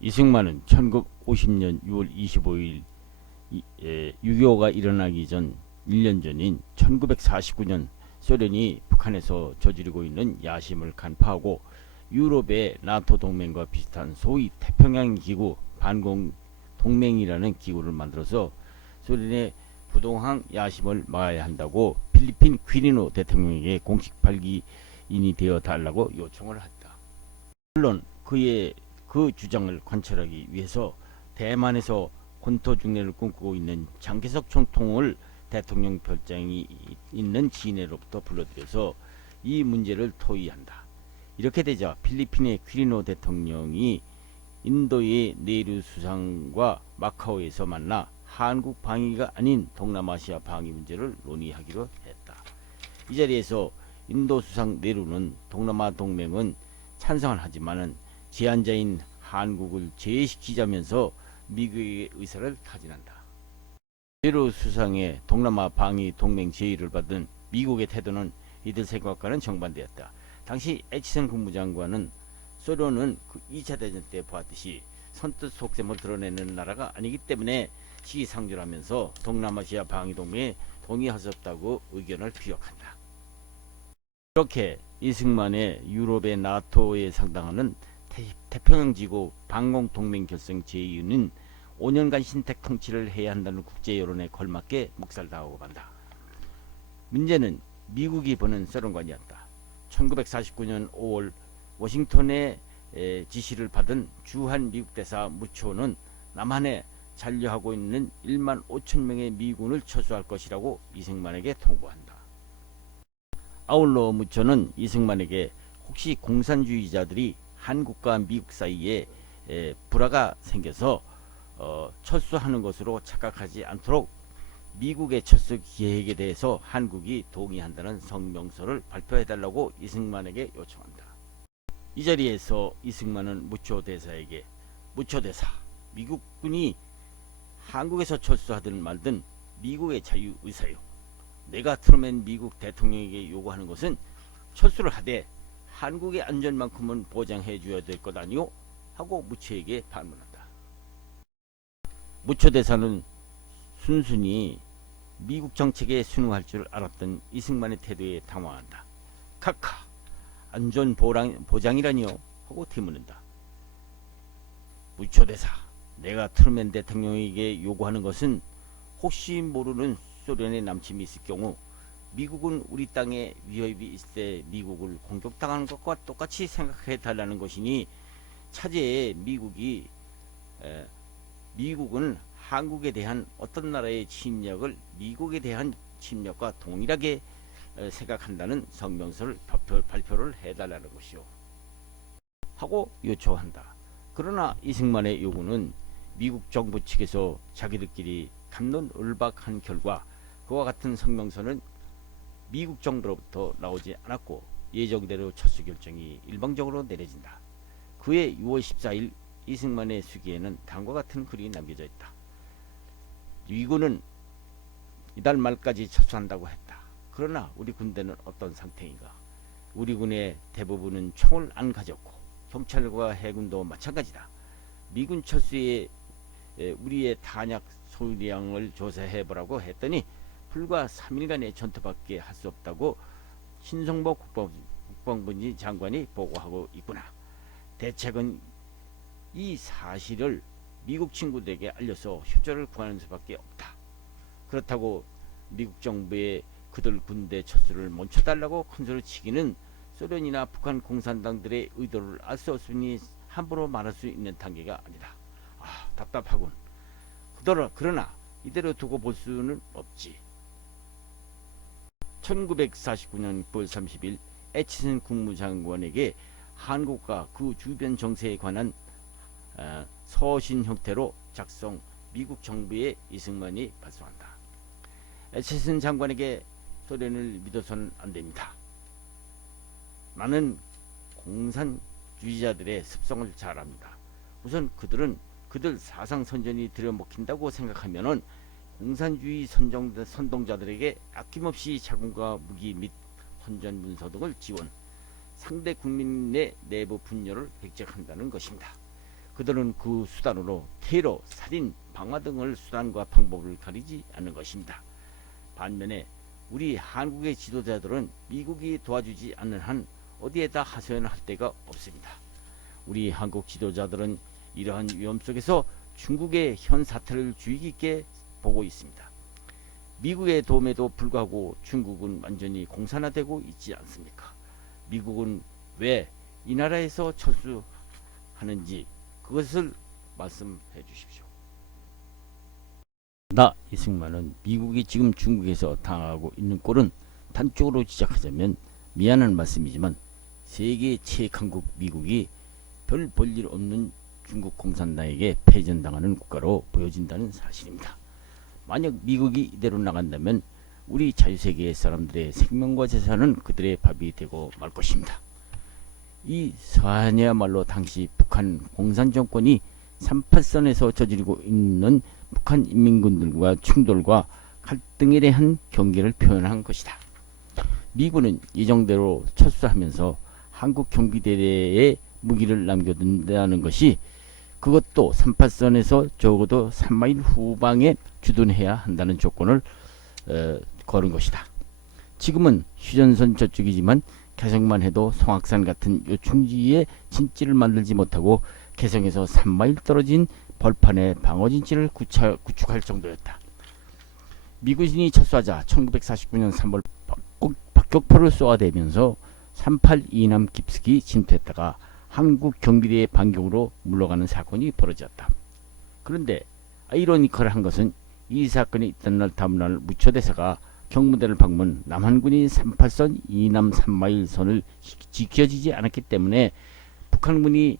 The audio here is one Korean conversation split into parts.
이승만은 1950년 6월 25일 6.25가 일어나기 전 1년 전인 1949년 소련이 북한에서 저지르고 있는 야심을 간파하고 유럽의 나토 동맹과 비슷한 소위 태평양 기구 반공 동맹이라는 기구를 만들어서 소련의 부동항 야심을 막아야 한다고 필리핀 퀴리노 대통령에게 공식 발기인이 되어 달라고 요청을 했다. 물론 그의 그 주장을 관철하기 위해서 대만에서 군토 중래를 꿈꾸고 있는 장개석 총통을 대통령 별장이 있는 시내로부터 불러들여서 이 문제를 토의한다. 이렇게 되자 필리핀의 퀴리노 대통령이 인도의 네루 수상과 마카오에서 만나 한국 방위가 아닌 동남아시아 방위 문제를 논의하기로 했다. 이 자리에서 인도 수상 네루는 동남아 동맹은 찬성을 하지만은 제안자인 한국을 제외시키자면서 미국의 의사를 타진한다. 네루 수상의 동남아 방위 동맹 제의를 받은 미국의 태도는 이들 생각과는 정반대였다. 당시 에치슨 국무장관은 소련은 2차 대전 때 보았듯이 선뜻 속셈을 드러내는 나라가 아니기 때문에 시기상조하면서 동남아시아 방위동맹에 동의할 수 없다고 의견을 피력한다. 이렇게 이승만의 유럽의 나토에 상당하는 태평양지구 방공동맹 결성 제의는 5년간 신택 통치를 해야 한다는 국제 여론에 걸맞게 묵살당하고 만다. 문제는 미국이 보는 소련관이었다. 1949년 5월 워싱턴의 지시를 받은 주한 미국 대사 무초는 남한에 잔류하고 있는 1만 5천 명의 미군을 철수할 것이라고 이승만에게 통보한다. 아울러 무초는 이승만에게 혹시 공산주의자들이 한국과 미국 사이에 불화가 생겨서 철수하는 것으로 착각하지 않도록 미국의 철수 계획에 대해서 한국이 동의한다는 성명서를 발표해달라고 이승만에게 요청한다. 이 자리에서 이승만은 무초 대사에게 무초 대사, 미국군이 한국에서 철수하든 말든 미국의 자유의사요. 내가 트루맨 미국 대통령에게 요구하는 것은 철수를 하되 한국의 안전만큼은 보장해 줘야 될 것 아니오? 하고 무초에게 반문한다. 무초 대사는 순순히 미국 정책에 순응할 줄 알았던 이승만의 태도에 당황한다. 카카, 안전 보장이라니요? 하고 되묻는다. 무초 대사, 내가 트루맨 대통령에게 요구하는 것은 혹시 모르는 소련의 남침이 있을 경우 미국은 우리 땅에 위협이 있을 때 미국을 공격당하는 것과 똑같이 생각해 달라는 것이니 차제에 미국은 한국에 대한 어떤 나라의 침략을 미국에 대한 침략과 동일하게 생각한다는 성명서를 발표를 해달라는 것이요. 하고 요청한다. 그러나 이승만의 요구는 미국 정부 측에서 자기들끼리 갑론을박한 결과 그와 같은 성명서는 미국 정부로부터 나오지 않았고 예정대로 철수 결정이 일방적으로 내려진다. 그해 6월 14일 이승만의 수기에는 다음과 같은 글이 남겨져 있다. 미군은 이달 말까지 철수한다고 했다. 그러나 우리 군대는 어떤 상태인가? 우리 군의 대부분은 총을 안 가졌고 경찰과 해군도 마찬가지다. 미군 철수에 우리의 탄약 소량을 조사해보라고 했더니 불과 3일간의 전투밖에 할 수 없다고 신성보 국방부 장관이 보고하고 있구나. 대책은 이 사실을 미국 친구들에게 알려서 협조를 구하는 수밖에 없다. 그렇다고 미국 정부에 그들 군대 철수를 멈춰달라고 큰소리 치기는 소련이나 북한 공산당들의 의도를 알 수 없으니 함부로 말할 수 있는 단계가 아니다. 아, 답답하군. 그러나 이대로 두고 볼 수는 없지. 1949년 9월 30일 에치슨 국무장관에게 한국과 그 주변 정세에 관한 서신 형태로 작성 미국 정부의 이승만이 발송한다. 에치슨 장관에게 소련을 믿어서는 안 됩니다. 나는 공산주의자들의 습성을 잘 압니다. 우선 그들 사상 선전이 들여먹힌다고 생각하면은 공산주의 선동자들에게 아낌없이 자금과 무기 및 선전 문서 등을 지원, 상대 국민의 내부 분열을 획책한다는 것입니다. 그들은 그 수단으로 테러, 살인, 방화 등을 수단과 방법을 가리지 않는 것입니다. 반면에 우리 한국의 지도자들은 미국이 도와주지 않는 한 어디에다 하소연을 할 데가 없습니다. 우리 한국 지도자들은 이러한 위험 속에서 중국의 현 사태를 주의 깊게 보고 있습니다. 미국의 도움에도 불구하고 중국은 완전히 공산화되고 있지 않습니까? 미국은 왜 이 나라에서 철수하는지 그것을 말씀해 주십시오. 나 이승만은 미국이 지금 중국에서 당하고 있는 꼴은 단적으로 지적하자면 미안한 말씀이지만 세계 최강국 미국이 별 볼 일 없는 중국 공산당에게 패전당하는 국가로 보여진다는 사실입니다. 만약 미국이 이대로 나간다면 우리 자유세계의 사람들의 생명과 재산은 그들의 밥이 되고 말 것입니다. 이 사안이야말로 당시 북한 공산정권이 38선에서 저지르고 있는 북한 인민군들과 충돌과 갈등에 대한 경계를 표현한 것이다. 미군은 예정대로 철수하면서 한국 경비대에 무기를 남겨둔다는 것이 그것도 38선에서 적어도 3마일 후방에 주둔해야 한다는 조건을 걸은 것이다. 지금은 휴전선 저쪽이지만 개성만 해도 송악산 같은 요충지에 진지를 만들지 못하고 개성에서 3마일 떨어진 벌판에 방어진지를 구축할 정도였다. 미군이 철수하자 1949년 3월 박격포를 쏘아대면서 38 이남 깊숙이 침투했다가 한국 경비대의 반격으로 물러가는 사건이 벌어졌다. 그런데 아이러니컬한 것은 이 사건이 있던 날 다음날 무초대사가 경무대를 방문 남한군이 38선 이남 3마일 선을 지켜지지 않았기 때문에 북한군이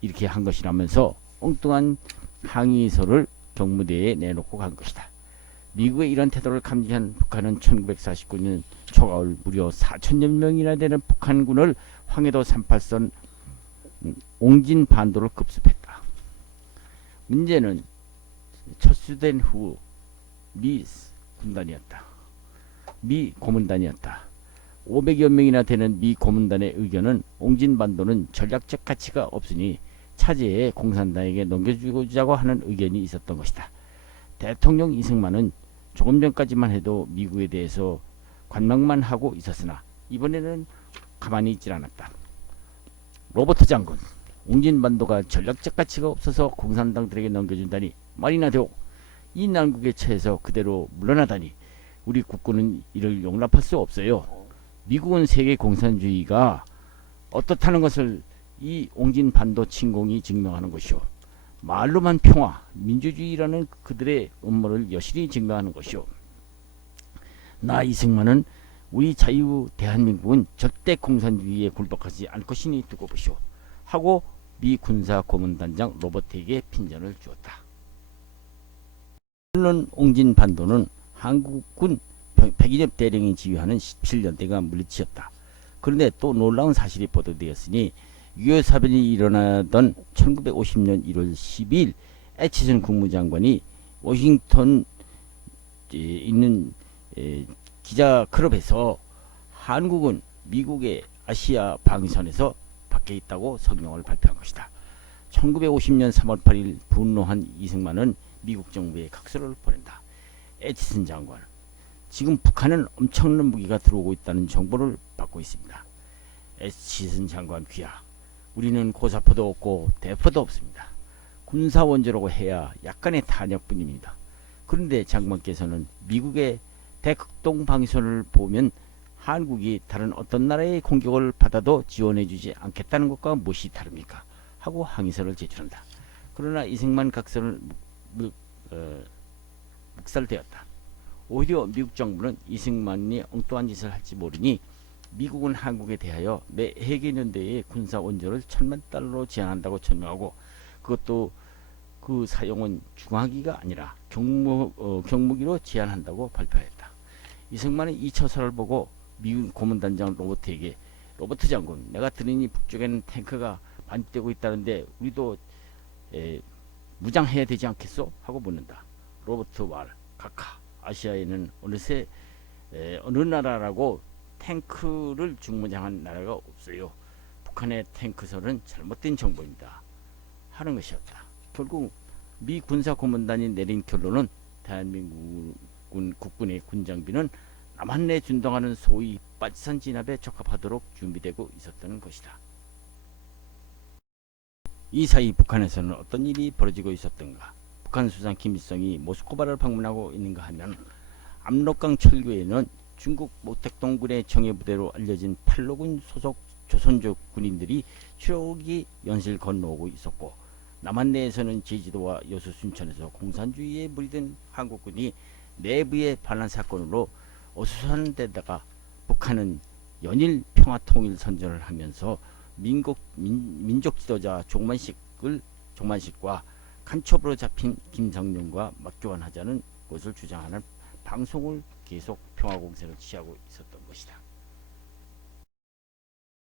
이렇게 한 것이라면서 엉뚱한 항의서를 경무대에 내놓고 간 것이다. 미국의 이런 태도를 감지한 북한은 1949년 초가을 무려 4천여 명이나 되는 북한군을 황해도 38선 옹진 반도로 급습했다. 문제는 철수된 후 미 고문단이었다. 500여 명이나 되는 미 고문단의 의견은 옹진 반도는 전략적 가치가 없으니 차제에 공산당에게 넘겨주자고 하는 의견이 있었던 것이다. 대통령 이승만은 조금 전까지만 해도 미국에 대해서 관망만 하고 있었으나 이번에는 가만히 있질 않았다. 로버트 장군, 옹진반도가 전략적 가치가 없어서 공산당들에게 넘겨준다니 말이나 되오. 이 난국에 처해서 그대로 물러나다니 우리 국군은 이를 용납할 수 없어요. 미국은 세계 공산주의가 어떻다는 것을 이 옹진반도 침공이 증명하는 것이오. 말로만 평화, 민주주의라는 그들의 음모를 여실히 증명하는 것이오. 나 이승만은 우리 자유 대한민국은 절대 공산주의에 굴복하지 않을 것이니 두고 보시오. 하고 미 군사 고문단장 로버트에게 핀전을 주었다. 물론 옹진반도는 한국군 백인엽 대령이 지휘하는 17년대가 물리치었다. 그런데 또 놀라운 사실이 보도되었으니 6.25 사변이 일어나던 1950년 1월 12일 애치슨 국무장관이 워싱턴에 있는 기자 클럽에서 한국은 미국의 아시아 방위선에서 밖에 있다고 성명을 발표한 것이다. 1950년 3월 8일 분노한 이승만은 미국 정부에 각서를 보낸다. 애치슨 장관, 지금 북한은 엄청난 무기가 들어오고 있다는 정보를 받고 있습니다. 애치슨 장관 귀하, 우리는 고사포도 없고 대포도 없습니다. 군사원조라고 해야 약간의 탄약뿐입니다. 그런데 장관께서는 미국의 대극동 방위선을 보면 한국이 다른 어떤 나라의 공격을 받아도 지원해주지 않겠다는 것과 무엇이 다릅니까? 하고 항의서를 제출한다. 그러나 이승만 각서는 묵살되었다. 오히려 미국 정부는 이승만이 엉뚱한 짓을 할지 모르니 미국은 한국에 대하여 매 해계년대의 군사 원조를 1,000만 달러로 제한한다고 전명하고 그것도 그 사용은 중화기가 아니라 경무기로 제한한다고 발표했다. 이승만은 이 처사를 보고 미국 고문단장 로버트에게, 로버트 장군, 내가 들으니 북쪽에는 탱크가 반입되고 있다는데 우리도 무장해야 되지 않겠소? 하고 묻는다. 로버트 왈, 각하, 아시아에는 어느새 어느 나라라고 탱크를 중무장한 나라가 없어요. 북한의 탱크설은 잘못된 정보입니다. 하는 것이었다. 결국 미 군사고문단이 내린 결론은 대한민국 국군의 군장비는 남한내 준동하는 소위 빠지선 진압에 적합하도록 준비되고 있었다는 것이다. 이 사이 북한에서는 어떤 일이 벌어지고 있었던가? 북한 수상 김일성이 모스크바를 방문하고 있는가 하면 압록강 철교에는 중국 모택동군의 정예부대로 알려진 팔로군 소속 조선족 군인들이 추록이 연실 건너오고 있었고, 남한 내에서는 제주도와 여수 순천에서 공산주의에 물든 한국군이 내부의 반란 사건으로 어수선한 데다가 북한은 연일 평화통일 선전을 하면서 민족 지도자 종만식과 간첩으로 잡힌 김성룡과 맞교환하자는 것을 주장하는 방송을 계속 평화공세를 취하고 있었던 것이다.